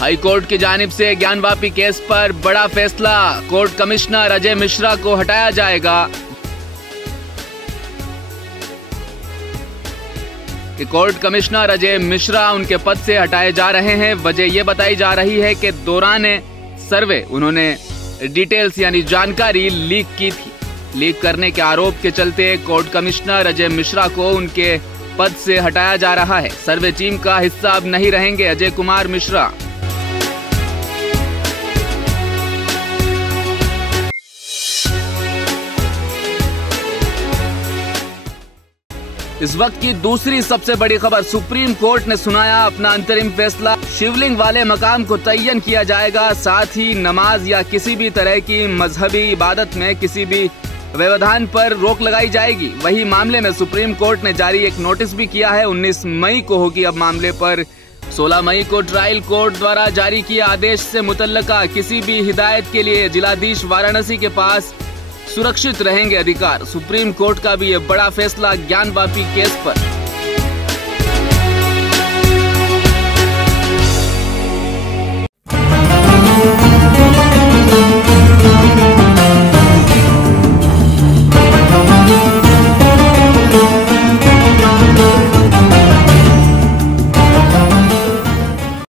High court की जानिब से ज्ञानवापी केस पर बड़ा फैसला, कोर्ट कमिश्नर अजय मिश्रा को हटाया जाएगा। कि कोर्ट कमिश्नर अजय मिश्रा उनके पद से हटाए जा रहे हैं। वजह यह बताई जा रही है कि दौरान सर्वे उन्होंने डिटेल्स यानी जानकारी लीक की थी। लीक करने के आरोप के चलते कोर्ट कमिश्नर अजय मिश्रा को उनके पद से हटाया जा रहा है। सर्वे टीम का हिस्सा अब नहीं रहेंगे अजय कुमार मिश्रा। इस वक्त की दूसरी सबसे बड़ी खबर, सुप्रीम कोर्ट ने सुनाया अपना अंतरिम फैसला। शिवलिंग वाले मकाम को तयन किया जाएगा, साथ ही नमाज या किसी भी तरह की मजहबी इबादत में किसी भी व्यवधान पर रोक लगाई जाएगी। वही मामले में सुप्रीम कोर्ट ने जारी एक नोटिस भी किया है। 19 मई को होगी अब मामले पर 16 मई को ट्रायल कोर्ट द्वारा जारी किए आदेश से मुतल्लका किसी भी हिदायत के लिए जिलाधीश वाराणसी के पास सुरक्षित रहेंगे अधिकार। सुप्रीम कोर्ट का भी ये बड़ा फैसला ज्ञानवापी केस पर।